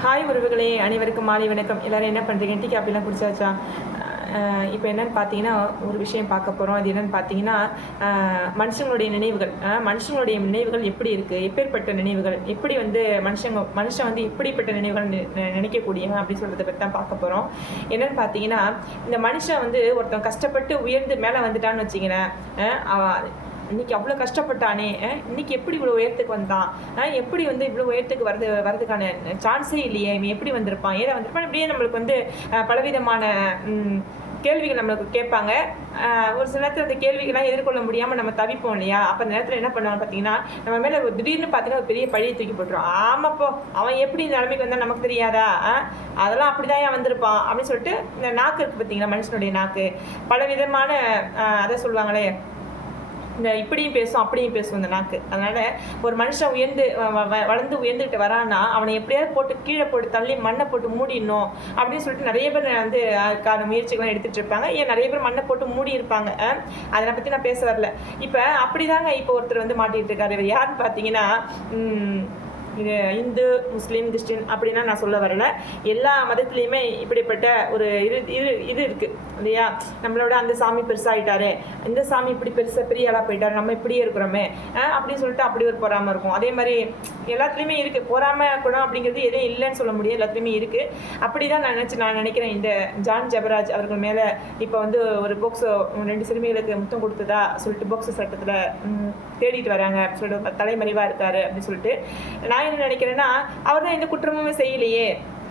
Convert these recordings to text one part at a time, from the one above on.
Hi உறவுகளே, அனைவருக்கும் மாலை வணக்கம். எல்லோரும் என்ன பண்ணுறீங்க? டீ காப்பிலாம் குடிச்சாச்சா? இப்போ என்னென்னு பார்த்தீங்கன்னா, ஒரு விஷயம் பார்க்க போகிறோம். அது என்னென்னு பார்த்தீங்கன்னா, மனுஷங்களுடைய நினைவுகள். மனுஷங்களுடைய நினைவுகள் எப்படி இருக்குது, எப்பேற்பட்ட நினைவுகள், எப்படி வந்து மனுஷன் வந்து எப்படிப்பட்ட நினைவுகள் நினைக்கக்கூடியவன் அப்படின்னு சொல்கிறத பற்றி தான் பார்க்க போகிறோம். என்னென்னு பார்த்தீங்கன்னா, இந்த மனுஷன் வந்து ஒருத்தன் கஷ்டப்பட்டு உயர்ந்து மேலே வந்துட்டான்னு வச்சிங்களேன், இன்னைக்கு அவ்வளோ கஷ்டப்பட்டானே, இன்னைக்கு எப்படி இவ்வளோ உயரத்துக்கு வந்தான், எப்படி வந்து இவ்வளோ உயரத்துக்கு வரதுக்கான சான்ஸே இல்லையே, இவன் எப்படி வந்திருப்பான், ஏதா வந்திருப்பான், இப்படியே நம்மளுக்கு வந்து பலவிதமான கேள்விகள் நம்மளுக்கு கேட்பாங்க. ஒரு சில நேரத்தில் அந்த கேள்விகள்லாம் எதிர்கொள்ள முடியாமல் நம்ம தவிப்போம் இல்லையா? அப்போ அந்த நேரத்தில் என்ன பண்ணுவாங்க பார்த்தீங்கன்னா, நம்ம மேலே திடீர்னு பார்த்தீங்கன்னா ஒரு பெரிய பழியை தூக்கி போட்டுரும். ஆமாப்போ, அவன் எப்படி இந்த நிலைமைக்கு வந்தால் நமக்கு தெரியாதா, அதெல்லாம் அப்படிதான் ஏன் வந்திருப்பான் அப்படின்னு சொல்லிட்டு, இந்த நாக்கு இருக்குது பார்த்தீங்களா, மனுஷனுடைய நாக்கு பலவிதமான அதை சொல்லுவாங்களே, இந்த இப்படியும் பேசும் அப்படியும் பேசும் இந்த நாக்கு. அதனால் ஒரு மனுஷன் வளர்ந்து உயர்ந்துக்கிட்டு வரான்னா அவனை எப்படியாவது போட்டு கீழே போட்டு தள்ளி மண்ணை போட்டு மூடிடணும் அப்படின்னு சொல்லிட்டு நிறைய பேர் வந்து அதுக்கான முயற்சிகள்லாம் எடுத்துகிட்டு இருப்பாங்க. ஏன் நிறைய பேர் மண்ணை போட்டு மூடி இருப்பாங்க. அதை பற்றி நான் பேச வரல. இப்போ அப்படிதாங்க இப்போ ஒருத்தர் வந்து மாட்டிகிட்டு இருக்காரு. இவர் யாருன்னு பார்த்தீங்கன்னா, இது இந்து, முஸ்லீம், கிறிஸ்டின் அப்படின்னா நான் சொல்ல வரல. எல்லா மதத்துலேயுமே இப்படிப்பட்ட ஒரு இது இருக்குது இல்லையா? நம்மளோட அந்த சாமி பெருசாகிட்டாரு, இந்த சாமி இப்படி பெரிய ஆளாக போயிட்டாரு, நம்ம இப்படியே இருக்கிறோமே அப்படின்னு சொல்லிட்டு அப்படி ஒரு பொறாமல் இருக்கும். அதே மாதிரி எல்லாத்துலேயுமே இருக்குது. பொறாமை குணம் அப்படிங்கிறது எதுவும் இல்லைன்னு சொல்ல முடியாது, எல்லாத்துலேயுமே இருக்குது. அப்படி தான் நான் நினைக்கிறேன். இந்த ஜான் ஜெபராஜ் அவர்கள் மேலே இப்போ வந்து ஒரு போக்சோ 2 சிறுமிகளுக்கு முத்தம் கொடுத்ததா சொல்லிட்டு போக்சோ சட்டத்தில் தேடிட்டு வராங்க சொல்லிட்டு தலைமறைவாக இருக்காரு அப்படின்னு சொல்லிட்டு, நான் என்ன நினைக்கிறேன்னா, அவர் தான் எந்த குற்றமுமே செய்யலையே,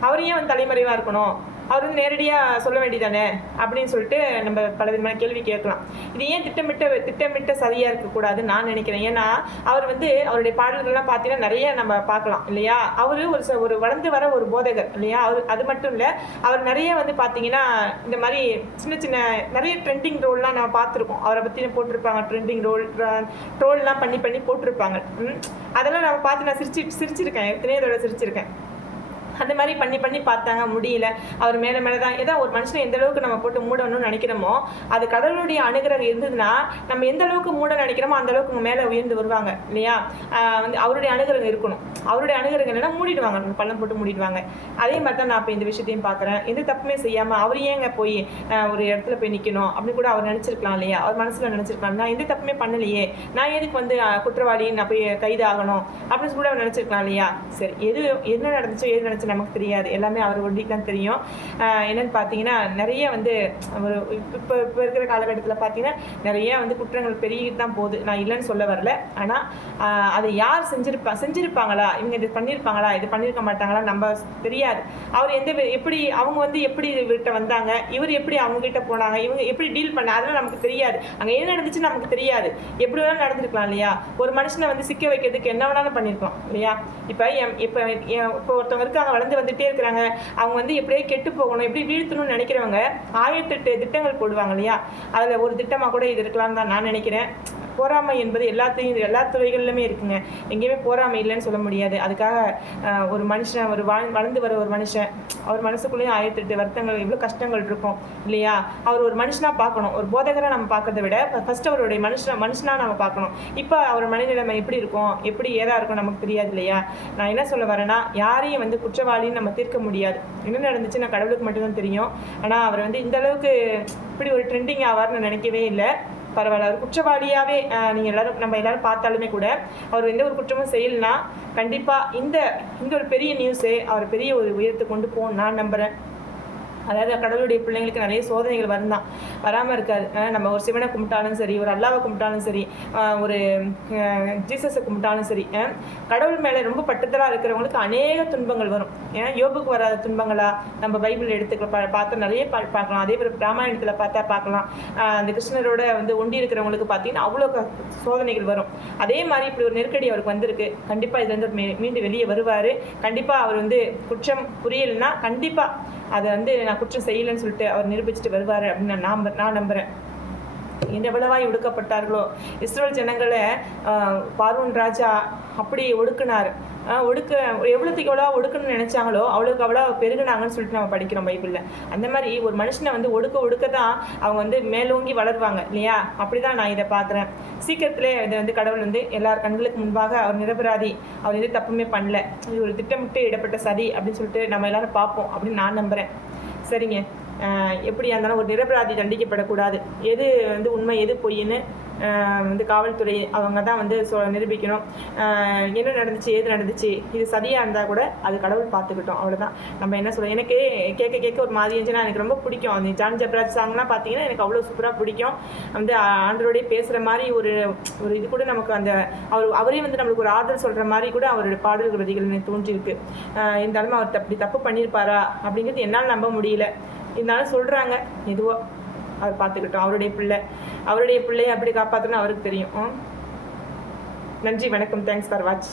அவரையும் வந்து தலைமறைவாக இருக்கணும், அவர் வந்து நேரடியாக சொல்ல வேண்டியதானே அப்படின்னு சொல்லிட்டு நம்ம பல விதமான கேள்வி கேட்கலாம். இது ஏன் திட்டமிட்ட சரியாக இருக்கக்கூடாதுன்னு நான் நினைக்கிறேன். ஏன்னா அவர் வந்து அவருடைய பாடல்கள்லாம் பார்த்தீங்கன்னா நிறைய நம்ம பார்க்கலாம் இல்லையா? அவர் ஒரு வளர்ந்து வர ஒரு போதகர் இல்லையா? அது மட்டும் இல்லை, அவர் நிறைய வந்து பார்த்தீங்கன்னா இந்த மாதிரி சின்ன நிறைய ட்ரெண்டிங் ரோல்லாம் நம்ம பார்த்துருக்கோம். அவரை பற்றி போட்டிருப்பாங்க, ட்ரெண்டிங் ட்ரோல்லாம் பண்ணி போட்டிருப்பாங்க. அதெல்லாம் நம்ம பார்த்து நான் சிரிச்சிருக்கேன், எத்தனையோ தடவை சிரிச்சிருக்கேன். அந்த மாதிரி பண்ணி பார்த்தாங்க, முடியல. அவர் மேலே தான் ஏதோ ஒரு மனுஷனை எந்த அளவுக்கு நம்ம போட்டு மூடணும்னு நினைக்கிறோமோ, அது கடவுளுடைய அனுகிரகம் இருந்ததுன்னா நம்ம எந்த அளவுக்கு மூட நினைக்கிறோமோ அந்த அளவுக்கு மேலே உயர்ந்து வருவாங்க இல்லையா? வந்து அவருடைய அனுகிரகம் இருக்கணும். அவருடைய அனுகிரகம் என்னன்னா மூடிடுவாங்க, பள்ளம் போட்டு மூடிடுவாங்க. அதே மாதிரி தான் நான் இப்போ இந்த விஷயத்தையும் பார்க்குறேன். எந்த தப்புமே செய்யாமல் அவர் ஏங்க போய் ஒரு இடத்துல போய் நிற்கணும் அப்படின்னு கூட அவர் நினச்சிருக்கலாம் இல்லையா? அவர் மனசில் நினச்சிருக்கலாம், நான் எந்த தப்புமே பண்ணலையே, நான் எதுக்கு வந்து குற்றவாளி, நான் போய் கைது ஆகணும் அப்படின்னு கூட அவர் நினச்சிருக்கலாம் இல்லையா? சரி, என்ன நடந்துச்சோ எது நினச்சி நமக்கு தெரியாது, எல்லாமே அவர் ஒண்டிக்கு தான் தெரியும். என்னன்னு பார்த்தீங்கன்னா, நிறைய வந்து ஒரு இப்போ இருக்கிற காலகட்டத்தில் பார்த்தீங்கன்னா நிறைய வந்து குற்றங்கள் பெருகிட்டு தான் போகுது. நான் இல்லைன்னு சொல்ல வரல. ஆனால் அதை யார் செஞ்சிருப்பாங்களா, இவங்க இது பண்ணியிருப்பாங்களா, இது பண்ணியிருக்க மாட்டாங்களா, நம்ம தெரியாது. அவர் அவங்க வந்து எப்படி இவர்கிட்ட வந்தாங்க, இவர் எப்படி அவங்ககிட்ட போனாங்க, இவங்க எப்படி டீல் பண்ண, அதெல்லாம் நமக்கு தெரியாது. அங்கே என்ன நடந்துச்சு நமக்கு தெரியாது. எப்படி வேணாலும் நடந்திருக்கலாம் இல்லையா? ஒரு மனுஷனை வந்து சிக்க வைக்கிறதுக்கு என்ன வேணாலும் பண்ணியிருக்கலாம் இல்லையா? இப்போ ஒருத்தவங்க இருக்காங்க, வளர்ந்து வந்துட்டே இருக்கிறாங்க, அவங்க வந்து எப்படியே கெட்டு போகணும், எப்படி வீழ்த்தணும்னு நினைக்கிறவங்க 1008 திட்டங்கள் போடுவாங்க இல்லையா? அதில் ஒரு திட்டமாக கூட இது இருக்கலாம்னு தான் நான் நினைக்கிறேன். போராமை என்பது எல்லா துறைகளிலுமே இருக்குங்க. எங்கேயுமே போராமை இல்லைன்னு சொல்ல முடியாது. அதுக்காக ஒரு மனுஷன் வளர்ந்து வர ஒரு மனுஷன், அவர் மனசுக்குள்ளேயும் 1008 வருத்தங்கள், எவ்வளோ கஷ்டங்கள் இருக்கும் இல்லையா? அவர் ஒரு மனுஷனாக பார்க்கணும். ஒரு போதகராக நம்ம பார்க்கறத விட ஃபஸ்ட்டு அவருடைய மனுஷனாக நம்ம பார்க்கணும். இப்போ அவர் மனநிலைமை எப்படி இருக்கும், எப்படி ஏதா இருக்கும் நமக்கு தெரியாது இல்லையா? நான் என்ன சொல்ல வரேன்னா, யாரையும் வந்து குற்றவாளின்னு நம்ம தீர்க்க முடியாது. என்ன நடந்துச்சுன்னா கடவுளுக்கு மட்டும்தான் தெரியும். ஆனால் அவர் வந்து இந்த அளவுக்கு இப்படி ஒரு ட்ரெண்டிங் ஆவார்னு நினைக்கவே இல்லை. பரவாயில்ல, அவர் குற்றவாளியாகவே நம்ம எல்லாரும் பார்த்தாலுமே கூட அவர் எந்த ஒரு குற்றமும் செய்யலைன்னா கண்டிப்பாக இந்த ஒரு பெரிய நியூஸு அவர் பெரிய ஒரு உயரத்தை கொண்டு போகணும்னு நான் நம்புகிறேன். அதாவது கடவுளுடைய பிள்ளைங்களுக்கு நிறைய சோதனைகள் வராமல் இருக்காது. நம்ம ஒரு சிவனை கும்பிட்டாலும் சரி, ஒரு அல்லாவை கும்பிட்டாலும் சரி, ஒரு ஜீசஸை கும்பிட்டாலும் சரி, கடவுள் மேலே ரொம்ப பட்டுதலாக இருக்கிறவங்களுக்கு அநேக துன்பங்கள் வரும். யோபுக்கு வராத துன்பங்களா நம்ம பைபிள் பார்த்தா நிறைய பார்க்கலாம். அதே மாதிரி ராமாயணத்தில் பார்க்கலாம். அந்த கிருஷ்ணரோட வந்து ஒண்டி இருக்கிறவங்களுக்கு பார்த்தீங்கன்னா அவ்வளோ சோதனைகள் வரும். அதே மாதிரி இப்படி ஒரு நெருக்கடி அவருக்கு வந்திருக்கு. கண்டிப்பாக இதுலேருந்து மீண்டும் வெளியே வருவார். கண்டிப்பாக அவர் வந்து குற்றம் புரியலைன்னா கண்டிப்பாக அதை வந்து நான் குற்றம் செய்யலைன்னு சொல்லிட்டு அவர் நிரூபிச்சுட்டு வருவார் அப்படின்னு நான் நம்புகிறேன். எவ்வளவாய் ஒடுக்கப்பட்டார்களோ இஸ்ரேல் ஜனங்களை பார்வோன் ராஜா அப்படி ஒடுக்குனார். எவ்வளோத்துக்கு எவ்வளோ ஒடுக்கணும்னு நினச்சாங்களோ அவ்வளோக்கு அவ்வளோ பெருகுனாங்கன்னு சொல்லிட்டு நம்ம படிக்கிறோம் பைபிளில். அந்த மாதிரி ஒரு மனுஷனை வந்து ஒடுக்க தான் அவங்க வந்து மேலோங்கி வளருவாங்க இல்லையா? அப்படி தான் நான் இதை பார்க்குறேன். சீக்கிரத்திலே இதை வந்து கடவுள் வந்து எல்லார் கண்களுக்கு முன்பாக அவர் நிரபராதி, அவர் எது தப்புமே பண்ணல, இது ஒரு திட்டமிட்டு இடப்பட்ட சதி அப்படின்னு சொல்லிட்டு நம்ம எல்லாரும் பார்ப்போம் அப்படின்னு நான் நம்புகிறேன். சரிங்க, எப்படியா இருந்தாலும் ஒரு நிரபராதி தண்டிக்கப்படக்கூடாது. எது வந்து உண்மை எது பொய்ன்னு வந்து காவல்துறை அவங்க தான் வந்து நிரூபிக்கணும். என்ன நடந்துச்சு ஏது நடந்துச்சு, இது சதியாக இருந்தால் கூட அது கடவுள் பார்த்துக்கிட்டோம், அவ்வளோதான். நம்ம என்ன சொல்கிறோம், எனக்கு கேட்க ஒரு மாதிரி இருந்துச்சுன்னா எனக்கு ரொம்ப பிடிக்கும். அந்த ஜான் ஜப்ராஜ் சாங்லாம் பார்த்தீங்கன்னா எனக்கு அவ்வளோ சூப்பராக பிடிக்கும். வந்து ஆண்டரோடய பேசுகிற மாதிரி ஒரு இது கூட நமக்கு அந்த அவரே வந்து நம்மளுக்கு ஒரு ஆறுதல் சொல்கிற மாதிரி கூட அவருடைய பாடல் வரிகள் எனக்கு தோன்றியிருக்கு. இருந்தாலும் அவர் அப்படி தப்பு பண்ணியிருப்பாரா அப்படிங்கிறது என்னால் நம்ப முடியல. இருந்தாலும் சொல்கிறாங்க, எதுவோ அவர் பார்த்துக்கிட்டோம். அவருடைய பிள்ளையை அப்படி காப்பாற்றணும் அவருக்கு தெரியும். நன்றி, வணக்கம், தேங்க்ஸ் ஃபார் வாட்ச்.